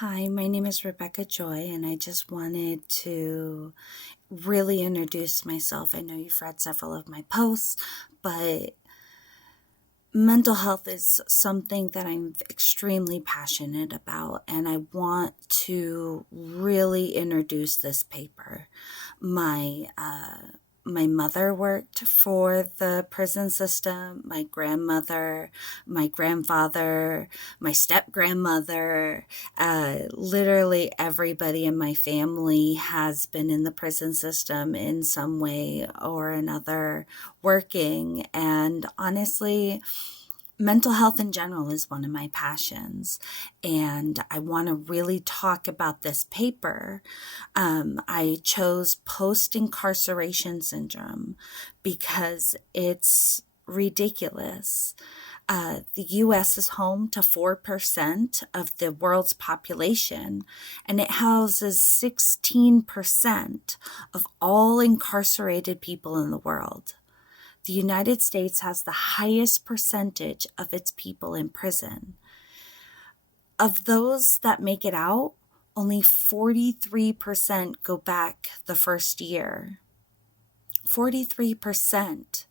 Hi, my name is Rebecca Joy, and I just wanted to really introduce myself. I know you've read several of my posts, but mental health is something that I'm extremely passionate about, and I want to really introduce this paper. My mother worked for the prison system, my grandmother, my grandfather, my step grandmother, literally everybody in my family has been in the prison system in some way or another working. And honestly, mental health in general is one of my passions, and I want to really talk about this paper. I chose post-incarceration syndrome because it's ridiculous. The US is home to 4% of the world's population, and it houses 16% of all incarcerated people in the world. The United States has the highest percentage of its people in prison. Of those that make it out, only 43% go back the first year. 43%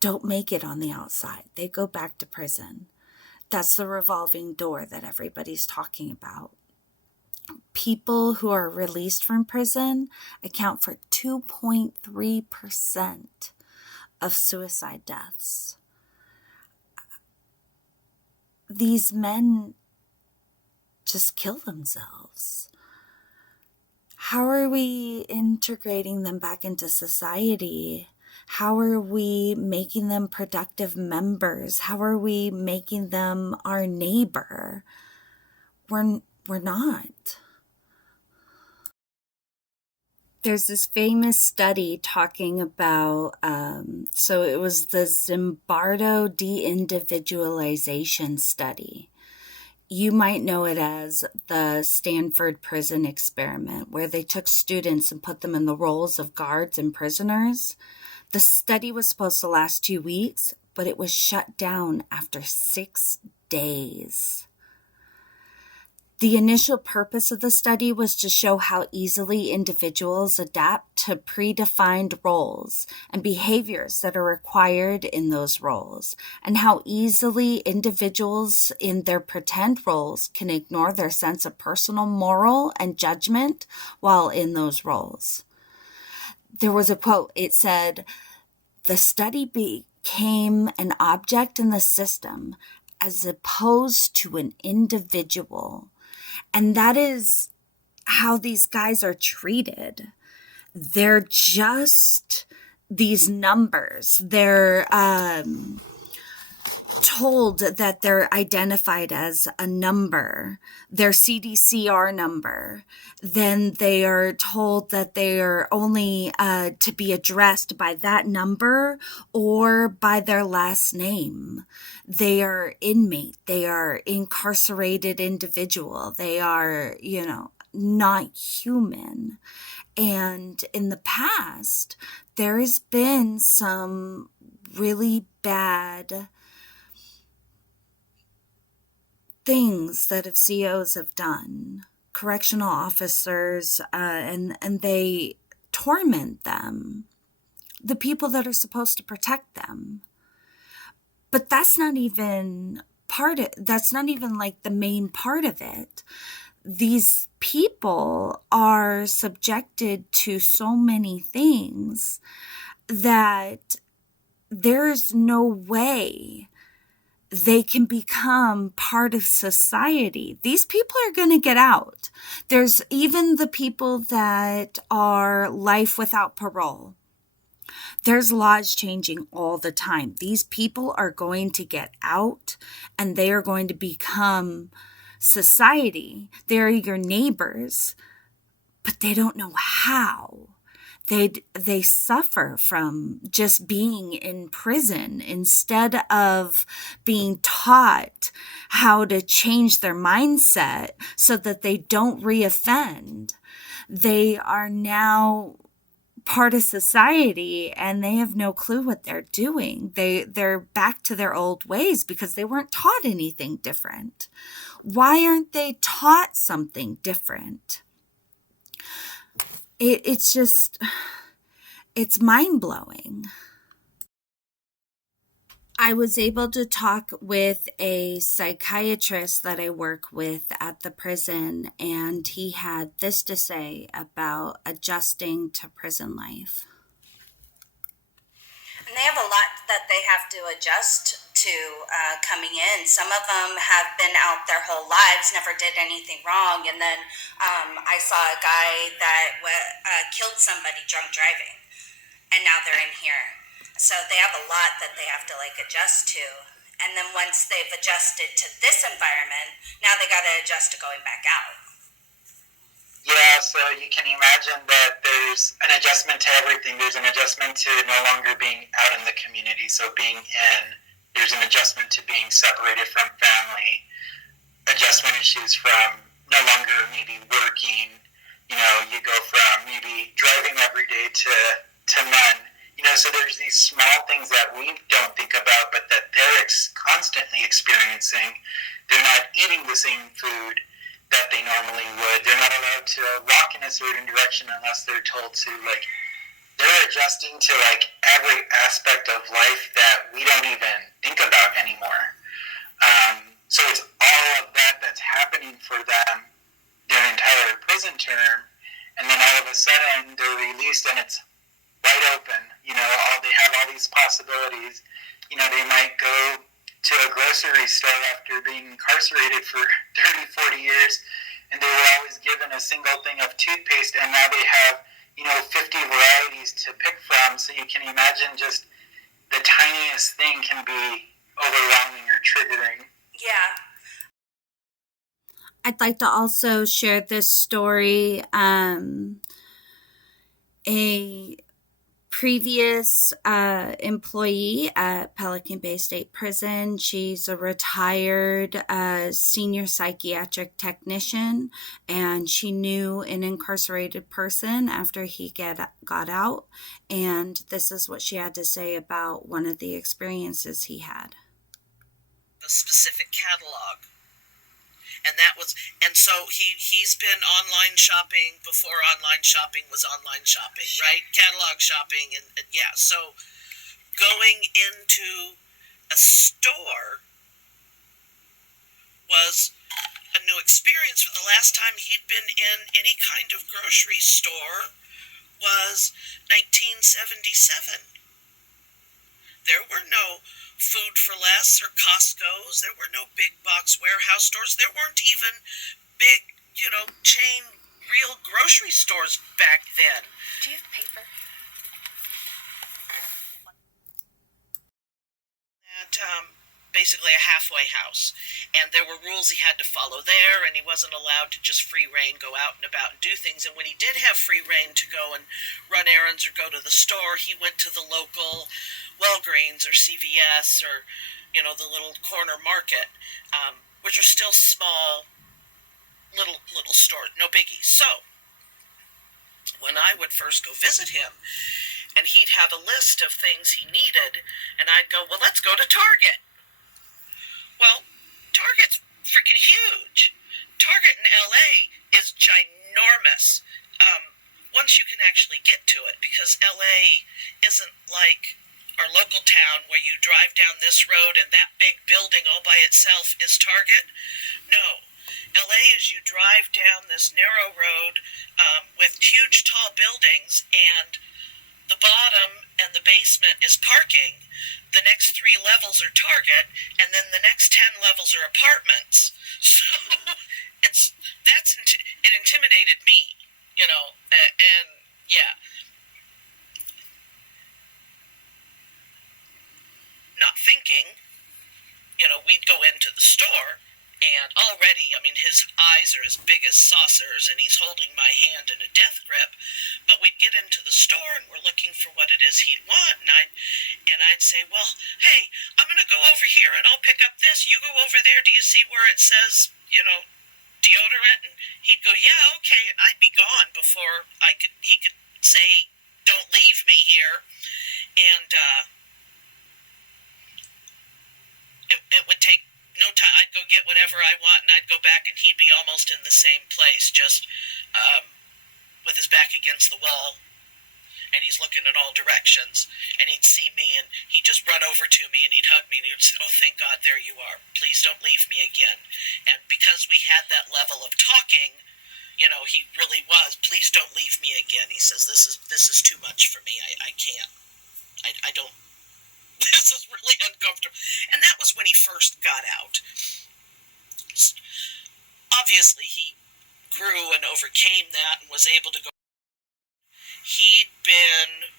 don't make it on the outside. They go back to prison. That's the revolving door that everybody's talking about. People who are released from prison account for 2.3% of suicide deaths. These men just kill themselves. How are we integrating them back into society? How are we making them productive members? How are we making them our neighbor? We're not. There's this famous study talking about, so it was the Zimbardo de-individualization study. You might know it as the Stanford Prison Experiment, where they took students and put them in the roles of guards and prisoners. The study was supposed to last 2 weeks, but it was shut down after 6 days. The initial purpose of the study was to show how easily individuals adapt to predefined roles and behaviors that are required in those roles, and how easily individuals in their pretend roles can ignore their sense of personal moral and judgment while in those roles. There was a quote. It said, "The study became an object in the system as opposed to an individual." And that is how these guys are treated. They're just these numbers. They're told that they're identified as a number, their CDCR number. Then they are told that they are only to be addressed by that number or by their last name. They are inmate. They are incarcerated individual. They are, not human. And in the past, there has been some really bad things that COs have done, correctional officers, and they torment them, the people that are supposed to protect them. But that's not even like the main part of it. These people are subjected to so many things that there's no way they can become part of society. These people are going to get out. There's even the people that are life without parole. There's laws changing all the time. These people are going to get out and they are going to become society. They're your neighbors, but they don't know how. They suffer from just being in prison instead of being taught how to change their mindset so that they don't reoffend. They are now part of society, and they have no clue what they're doing. They're back to their old ways because they weren't taught anything different. Why aren't they taught something different? It's just, it's mind-blowing. I was able to talk with a psychiatrist that I work with at the prison, and he had this to say about adjusting to prison life. And they have a lot that they have to adjust to coming in. Some of them have been out their whole lives, never did anything wrong, and then I saw a guy that killed somebody drunk driving, and now they're in here. So they have a lot that they have to adjust to. And then once they've adjusted to this environment, now they got to adjust to going back out. Yeah, so you can imagine that there's an adjustment to everything. There's an adjustment to no longer being out in the community, so being in. There's an adjustment to being separated from family. Adjustment issues from no longer maybe working. You go from maybe driving every day to none. So there's these small things that we don't think about, but that they're constantly experiencing. They're not eating the same food that they normally would. They're not allowed to walk in a certain direction unless they're told to. They're adjusting to every aspect of life that we don't even think about anymore. So it's all of that that's happening for them their entire prison term, and then all of a sudden they're released and it's wide open. They have all these possibilities. They might go to a grocery store after being incarcerated for 30, 40 years, and they were always given a single thing of toothpaste, and now they have, 50 varieties to pick from. So you can imagine just the tiniest thing can be overwhelming or triggering. Yeah. I'd like to also share this story. A previous employee at Pelican Bay State Prison. She's a retired senior psychiatric technician, and she knew an incarcerated person after he got out, and this is what she had to say about one of the experiences he had. A specific catalog. And so he's been online shopping before online shopping was online shopping, right? Catalog shopping, and yeah. So going into a store was a new experience. For the last time he'd been in any kind of grocery store was 1977. There were no Food for Less or Costco's. There were no big box warehouse stores. There weren't even big, chain real grocery stores back then. Do you have paper? And basically a halfway house. And there were rules he had to follow there, and he wasn't allowed to just free reign go out and about and do things. And when he did have free reign to go and run errands or go to the store, he went to the local Walgreens or CVS or, the little corner market, which are still small, little stores, no biggie. So, when I would first go visit him, and he'd have a list of things he needed, and I'd go, well, let's go to Target. Well, Target's freaking huge. Target in LA is ginormous. Once you can actually get to it, because LA isn't like our local town where you drive down this road and that big building all by itself is Target. No. LA is you drive down this narrow road with huge tall buildings, and the bottom and the basement is parking. The next 3 levels are Target, and then the next 10 levels are apartments. So it intimidated me, and yeah. Not thinking, we'd go into the store, and already, his eyes are as big as saucers, and he's holding my hand in a death grip, but we'd get into the store, and we're looking for what it is he'd want, and I'd say, well, hey, I'm going to go over here, and I'll pick up this, you go over there, do you see where it says, deodorant? And he'd go, yeah, okay, and I'd be gone before he could say don't leave me here. And it would take no time. I'd go get whatever I want, and I'd go back, and he'd be almost in the same place, just with his back against the wall, and he's looking in all directions, and he'd see me, and he'd just run over to me, and he'd hug me, and he'd say, "Oh, thank God, there you are. Please don't leave me again." And because we had that level of talking, he really was, "Please don't leave me again." He says, this is too much for me. I can't. I don't. This is really uncomfortable. And that was when he first got out. Obviously, he grew and overcame that and was able to go. He'd been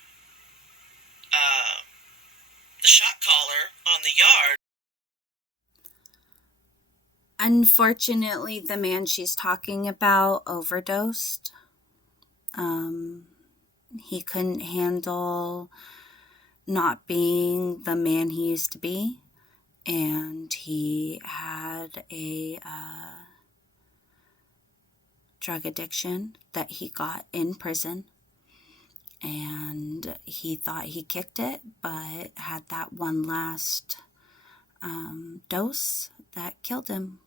the shot caller on the yard. Unfortunately, the man she's talking about overdosed. He couldn't handle not being the man he used to be, and he had a drug addiction that he got in prison, and he thought he kicked it, but had that one last dose that killed him.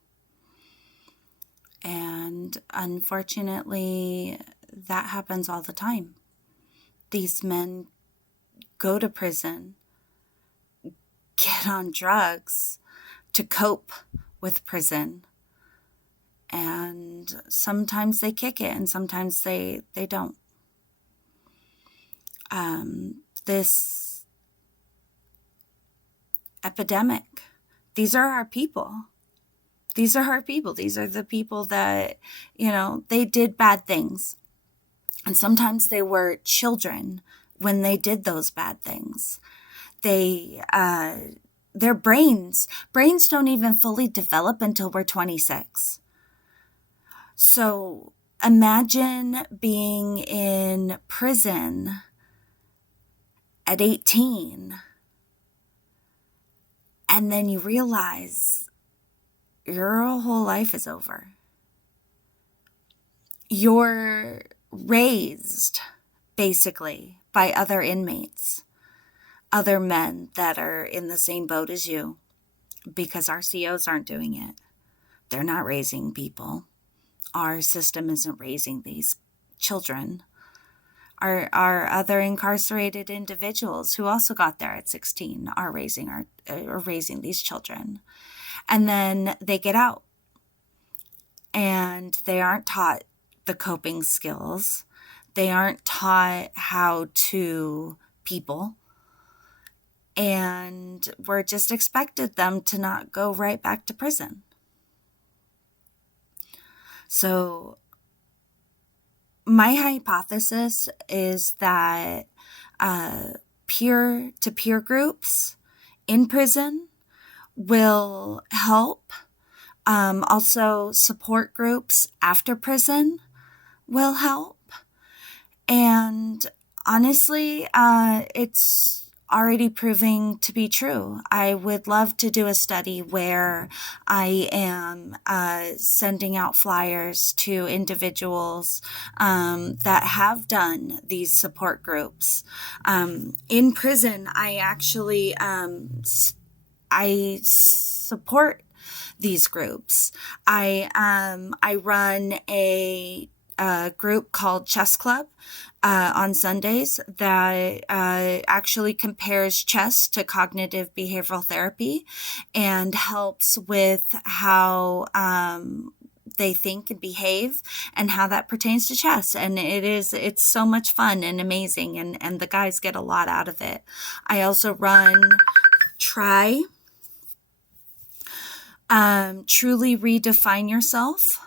And unfortunately, that happens all the time. These men go to prison, get on drugs to cope with prison, and sometimes they kick it and sometimes they don't. This epidemic, these are our people. These are our people. These are the people that, they did bad things. And sometimes they were children when they did those bad things. Their brains don't even fully develop until we're 26. So imagine being in prison at 18, and then you realize your whole life is over. You're raised, basically, by other inmates, other men that are in the same boat as you, because our COs aren't doing it. They're not raising people. Our system isn't raising these children. Our other incarcerated individuals who also got there at 16 are raising these children. And then they get out, and they aren't taught the coping skills. They aren't taught how to people. And we're just expected them to not go right back to prison. So my hypothesis is that peer-to-peer groups in prison will help. Also, support groups after prison will help. And honestly, it's already proving to be true. I would love to do a study where I am sending out flyers to individuals that have done these support groups. In prison, I actually I support these groups. I run a group called Chess Club on Sundays that actually compares chess to cognitive behavioral therapy and helps with how they think and behave and how that pertains to chess. And it's so much fun and amazing, and the guys get a lot out of it. I also run Try, Truly Redefine Yourself.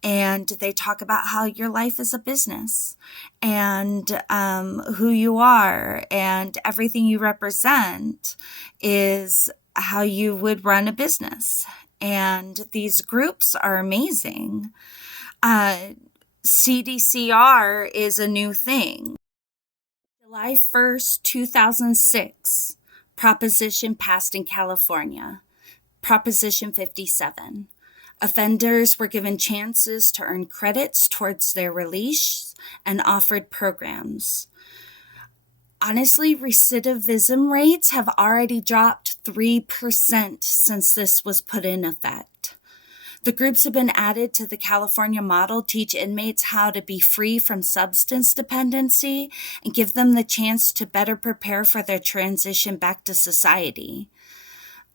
And they talk about how your life is a business and who you are and everything you represent is how you would run a business. And these groups are amazing. CDCR is a new thing. July 1st, 2006, proposition passed in California, Proposition 57. Offenders were given chances to earn credits towards their release and offered programs. honestly, recidivism rates have already dropped 3% since this was put in effect. The groups have been added to the California model, teach inmates how to be free from substance dependency and give them the chance to better prepare for their transition back to society.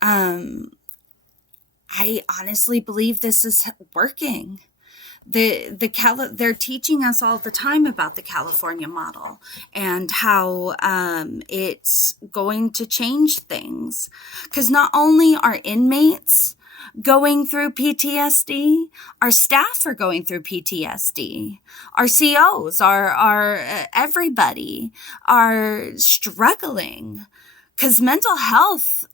I honestly believe this is working. They're teaching us all the time about the California model and how it's going to change things. Because not only are inmates going through PTSD, our staff are going through PTSD. Our COs, our everybody are struggling because mental health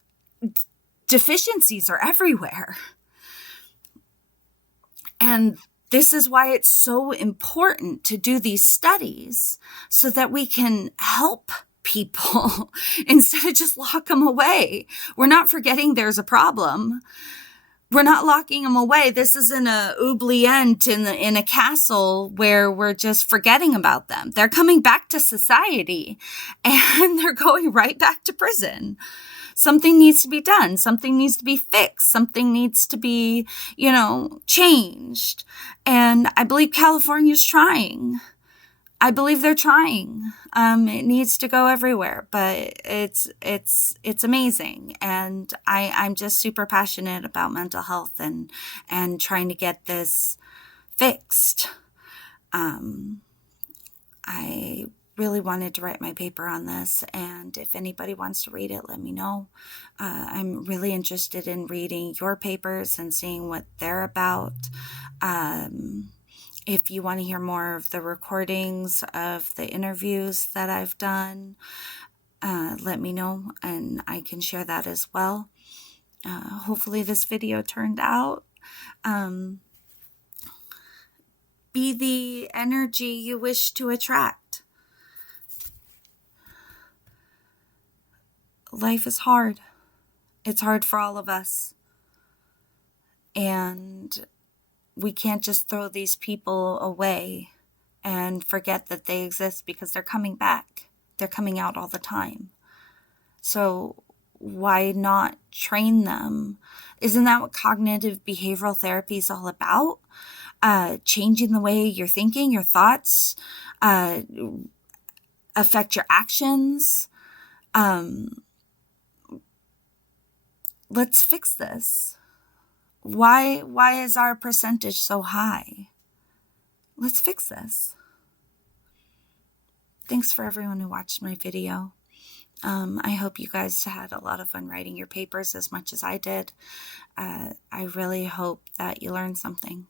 deficiencies are everywhere. And this is why it's so important to do these studies so that we can help people instead of just lock them away. We're not forgetting there's a problem. We're not locking them away. This isn't a oubliette in a castle where we're just forgetting about them. They're coming back to society and they're going right back to prison. Something needs to be done. Something needs to be fixed. Something needs to be, changed. And I believe California's trying. I believe they're trying. It needs to go everywhere, but it's amazing. And I'm just super passionate about mental health and trying to get this fixed. I really wanted to write my paper on this, and if anybody wants to read it, let me know. I'm really interested in reading your papers and seeing what they're about. If you want to hear more of the recordings of the interviews that I've done, let me know and I can share that as well. Hopefully this video turned out. Be the energy you wish to attract. Life is hard. It's hard for all of us. And we can't just throw these people away and forget that they exist because they're coming back. They're coming out all the time. So why not train them? Isn't that what cognitive behavioral therapy is all about? Changing the way you're thinking, your thoughts affect your actions. Let's fix this. Why is our percentage so high? Let's fix this. Thanks for everyone who watched my video. I hope you guys had a lot of fun writing your papers as much as I did. I really hope that you learned something.